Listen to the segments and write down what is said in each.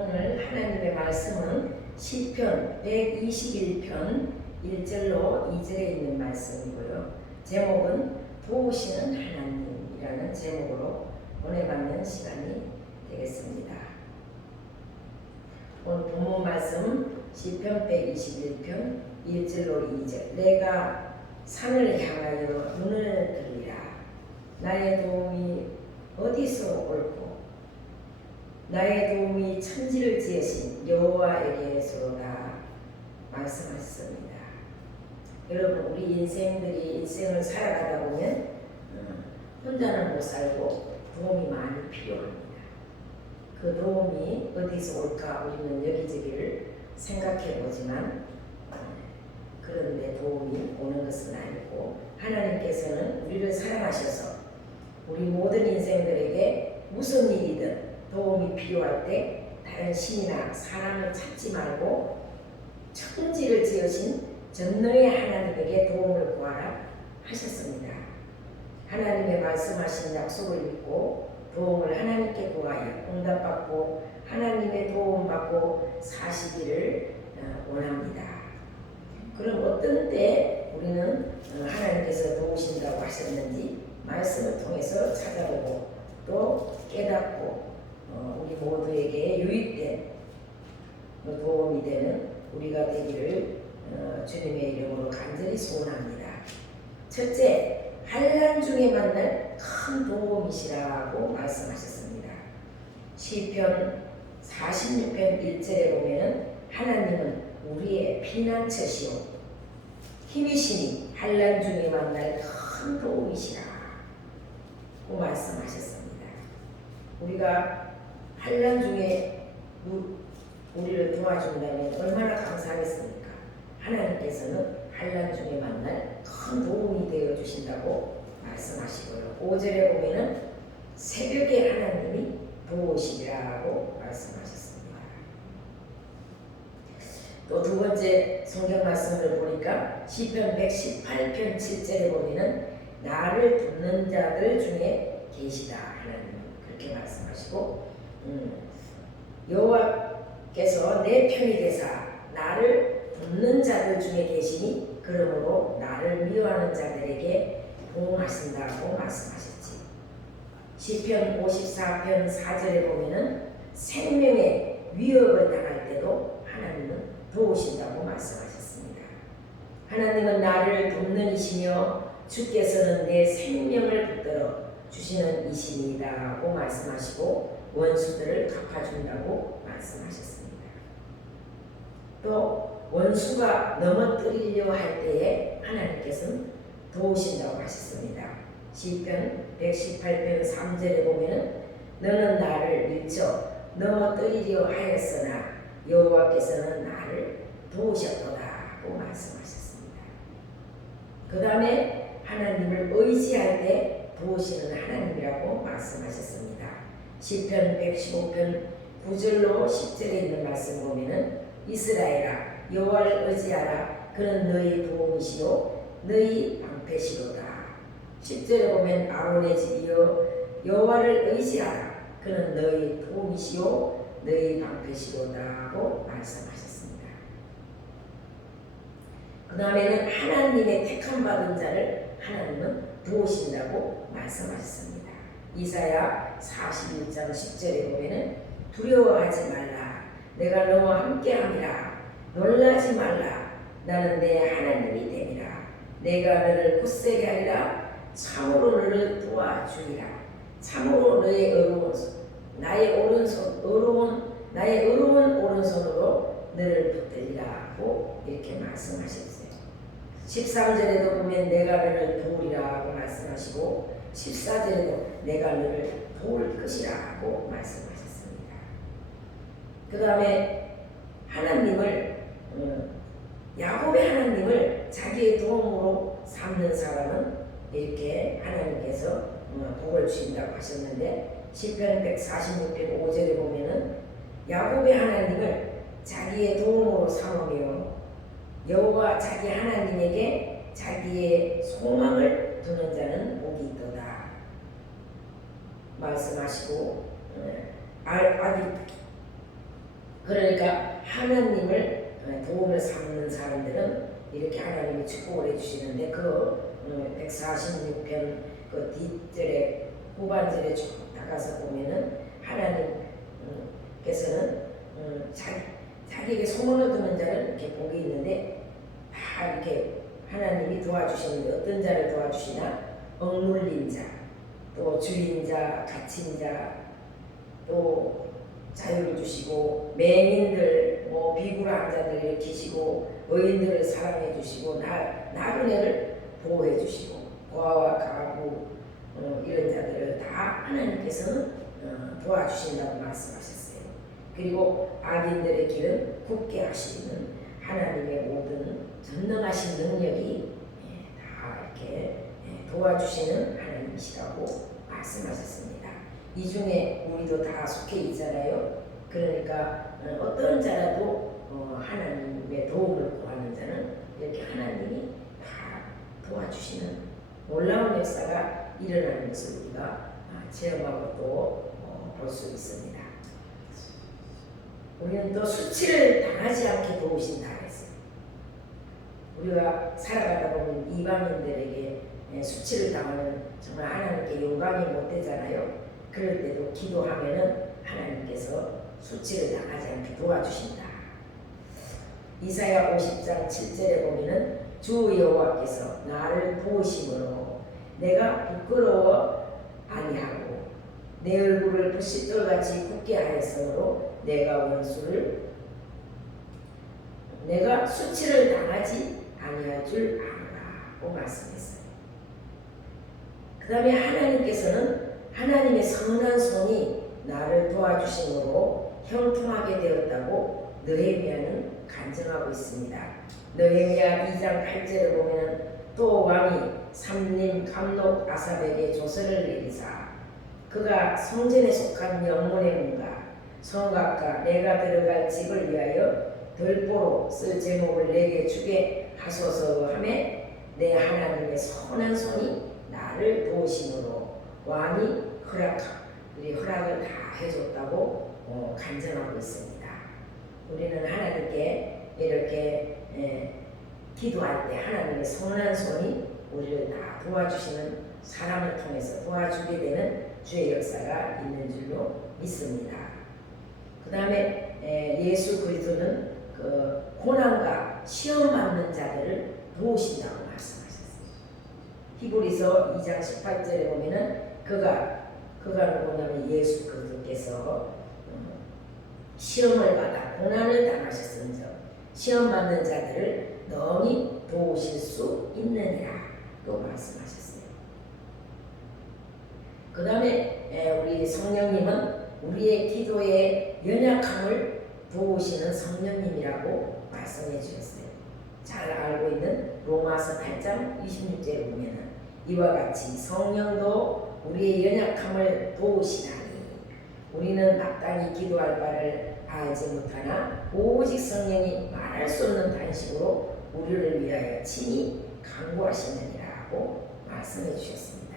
오늘 하나님의 말씀은 시편 121편 1절로 2절에 있는 말씀이고요. 제목은 도우시는 하나님이라는 제목으로 보내받는 시간이 되겠습니다. 오늘 본문 말씀 시편 121편 1절로 2절 내가 산을 향하여 눈을 들리라 나의 도움이 어디서 올고 나의 도움이 천지를 지으신 여호와에게 서로다 말씀하셨습니다. 여러분 우리 인생들이 인생을 살아가다 보면 음, 혼자는 못 살고 도움이 많이 필요합니다. 그 도움이 어디서 올까 우리는 여기저기를 생각해 보지만 어, 그런데 도움이 오는 것은 아니고 하나님께서는 우리를 사랑하셔서 우리 모든 인생들에게 무슨 일이든 도움이 필요할 때 다른 신이나 사람을 찾지 말고 천지를 지으신 전능의 하나님에게 도움을 구하라 하셨습니다. 하나님의 말씀하신 약속을 믿고 도움을 하나님께 구하여 응답받고 하나님의 도움 받고 사시기를 어, 원합니다. 그럼 어떤 때 우리는 어, 하나님께서 도우신다고 하셨는지 말씀을 통해서 찾아보고 또 깨닫고 어, 우리 모두에게 유익된 그 도움이 되는 우리가 되기를 어, 주님의 이름으로 간절히 소원합니다. 첫째, 환란 중에 만날 큰 도움이시라고 말씀하셨습니다. 시편 46편 1절에 보면은 하나님은 우리의 피난처시오 힘이시니 환란 중에 만날 큰 도움이시라 고 말씀하셨습니다. 우리가 환란 중에 우리를 도와준다면 얼마나 감사하겠습니까? 하나님께서는 환란 중에 만날 큰 도움이 되어 주신다고 말씀하시고요. 5절에 보면은 새벽에 하나님이 도우시리라고 말씀하셨습니다. 또 두 번째 성경 말씀을 보니까 시편 118편 7절에 보면은 나를 돕는 자들 중에 계시다 하나님 그렇게 말씀하시고 음, 여호와께서 내 편이 되사 나를 돕는 자들 중에 계시니 그러므로 나를 미워하는 자들에게 보응하신다고 말씀하셨지. 시편 54편 4절에 보면은 생명의 위협을 당할 때도 하나님은 도우신다고 말씀하셨습니다. 하나님은 나를 돕는 이시며 주께서는 내 생명을 붙들어 주시는 이신이다고 말씀하시고 원수들을 갚아준다고 말씀하셨습니다. 또 원수가 넘어뜨리려 할 때에 하나님께서는 도우신다고 하셨습니다. 시편 118편 3절에 보면은 너는 나를 밀쳐 넘어뜨리려 하였으나 여호와께서는 나를 도우셨도다고 말씀하셨습니다. 그 다음에 하나님을 의지할 때 도우시는 하나님이라고 말씀하셨습니다. 시편 115편 9절로 10절에 있는 말씀 보면은 이스라엘아 여호와를 의지하라 그는 너희 도움이시요 너희 방패시로다. 10절에 보면 아론의 집이여 여호와를 의지하라 그는 너희 도움이시요 너희 방패시로다고 말씀하셨습니다. 그 다음에는 하나님의 택함 받은 자를 하나님은 도우신다고 말씀하셨습니다. 이사야 41장 10절에 보면은 두려워하지 말라. 내가 너와 함께함이라. 놀라지 말라. 나는 내 하나님이 됨이라. 내가 너를 굳세게 하리라. 참으로 너를 도와주리라. 참으로 너의 의로운 나의 오른손 의로운 나의 의로운 오른손으로 너를 붙들리라고 이렇게 말씀하셨어요. 13절에도 보면 내가 너를 도우리라고 말씀하시고 14절에도 내가 너를 도울 것이라고 말씀하셨습니다. 그 다음에 하나님을 음, 야곱의 하나님을 자기의 도움으로 삼는 사람은 이렇게 하나님께서 음, 복을 주신다고 하셨는데 시편 146편 5절에 보면은 야곱의 하나님을 자기의 도움으로 삼으며 여호와 자기 하나님에게 자기의 소망을 두는 자는 복이 있도다 말씀하시고 음, 아디 그러니까 하나님을 어, 도움을 삼는 사람들은 이렇게 하나님이 축복을 해주시는데 그 146편 그 뒷절에 후반절에 쭉 나가서 보면은 하나님께서는 음, 자기, 자기에게 소문을 두는 자는 이렇게 복이 있는데 다 이렇게 하나님이 도와주시는데 어떤 자를 도와주시나? 억눌린 자, 또 줄인 자, 갇힌 자, 또 자유를 주시고 맹인들, 뭐 비굴한 자들을 일으키시고 의인들을 사랑해 주시고 나, 나그네를 보호해 주시고 고아와 가부 어, 이런 자들을 다 하나님께서는 어, 도와주신다고 말씀하셨어요. 그리고 악인들의 길은 굳게 하시는 하나님의 모든 전능하신 능력이 예, 다 이렇게 예, 도와주시는 하나님이시라고 말씀하셨습니다. 이 중에 우리도 다 속해 있잖아요. 그러니까 어, 어떤 자라도 어, 하나님의 도움을 구하는 자는 이렇게 하나님이 다 도와주시는 놀라운 역사가 일어나는 것을 우리가 아, 체험하고 또 볼 수 있습니다. 우리는 또 수치를 당하지 않게 도우신다 했어요. 우리가 살아가다 보면 이방인들에게 예, 수치를 당하면 정말 하나님께 용감이 못 되잖아요. 그럴 때도 기도하면은 하나님께서 수치를 당하지 않게 도와주신다. 이사야 50장 7절에 보면은 주 여호와께서 나를 도우심으로 내가 부끄러워 아니하고 내 얼굴을 불싯돌같이 굳게 하였으므로 내가 원수를 내가 수치를 당하지 아니할 줄 아노라고 말씀했어요. 그 다음에 하나님께서는 하나님의 선한 손이 나를 도와주심으로 형통하게 되었다고 느헤미야는 간증하고 있습니다. 느헤미야 2장 8절에 보면 또 왕이 삼림 감독 아삽에게 조서를 내리사 그가 성전에 속한 영문의 문과 성곽과 내가 들어갈 집을 위하여 들보로 쓸 제목을 내게 주게 하소서 하매 내 하나님의 선한 손이 나를 도우심으로 왕이 허락 우리 허락을 다 해줬다고 어, 간증하고 있습니다. 우리는 하나님께 이렇게 에, 기도할 때 하나님의 선한 손이 우리를 다 도와주시는 사람을 통해서 도와주게 되는 주의 역사가 있는 줄로 믿습니다. 그 다음에 예수 그리스도는 그 고난과 시험 받는 자들을 도우신다고. 히브리서 2장 18절에 보면은 그가 그가 누구냐면 예수 그리스도께서 시험을 받아 고난을 당하셨은즉 시험 받는 자들을 너희 도우실 수 있느니라고 말씀하셨어요. 그 다음에 우리 성령님은 우리의 기도의 연약함을 도우시는 성령님이라고 말씀해 주셨어요. 잘 알고 있는 로마서 8장 26절에 보면 이와 같이 성령도 우리의 연약함을 도우시나니 우리는 마땅히 기도할 바를 알지 못하나 오직 성령이 말할 수 없는 단식으로 우리를 위하여 친히 강구하시느니라고 말씀해 주셨습니다.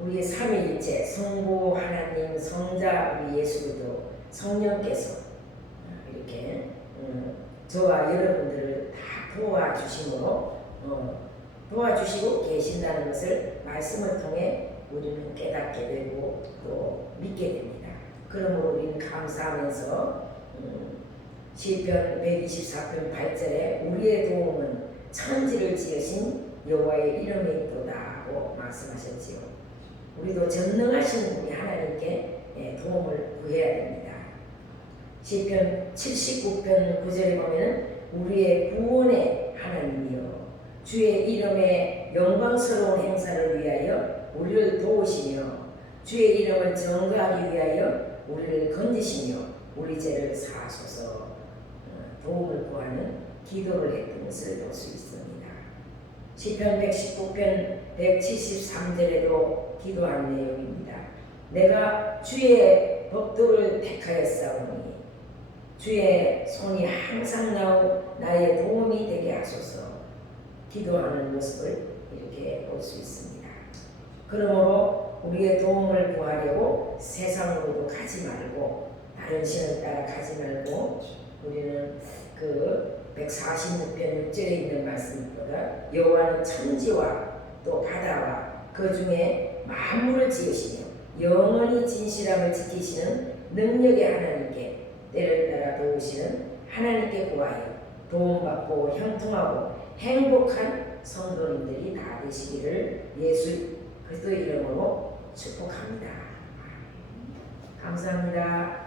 우리의 삼위일체 성부 하나님 성자 우리 예수도 성령께서 이렇게 음, 저와 여러분들을 다 도와주심으로 어, 도와주시고 계신다는 것을 말씀을 통해 우리는 깨닫게 되고 또 믿게 됩니다. 그러므로 우리는 감사하면서 음, 시편 124편 8절에 우리의 도움은 천지를 지으신 여호와의 이름에 있도다고 말씀하셨지요. 우리도 전능하신 우리 하나님께 예, 도움을 구해야 됩니다. 시편 79편 9절에 보면 우리의 구원의 하나님이여 주의 이름의 영광스러운 행사를 위하여 우리를 도우시며 주의 이름을 증거하기 위하여 우리를 건지시며 우리 죄를 사소서 어, 도움을 구하는 기도를 했던 것을 볼 수 있습니다. 시편 119편 173절에도 기도한 내용입니다. 내가 주의 법도를 택하였사오니 주의 손이 항상 나오 나의 도움이 되게 하소서 기도하는 모습을 이렇게 볼 수 있습니다. 그러므로 우리의 도움을 구하려고 세상으로도 가지 말고 다른 신을 따라 가지 말고 우리는 그 146편 6절에 있는 말씀보다 여호와는 천지와 또 바다와 그 중에 만물을 지으시며 영원히 진실함을 지키시는 능력의 하나님께 때를 따라 도우시는 하나님께 구하여 도움받고 형통하고 행복한 성도님들이 다 되시기를 예수 그리스도의 이름으로 축복합니다. 감사합니다.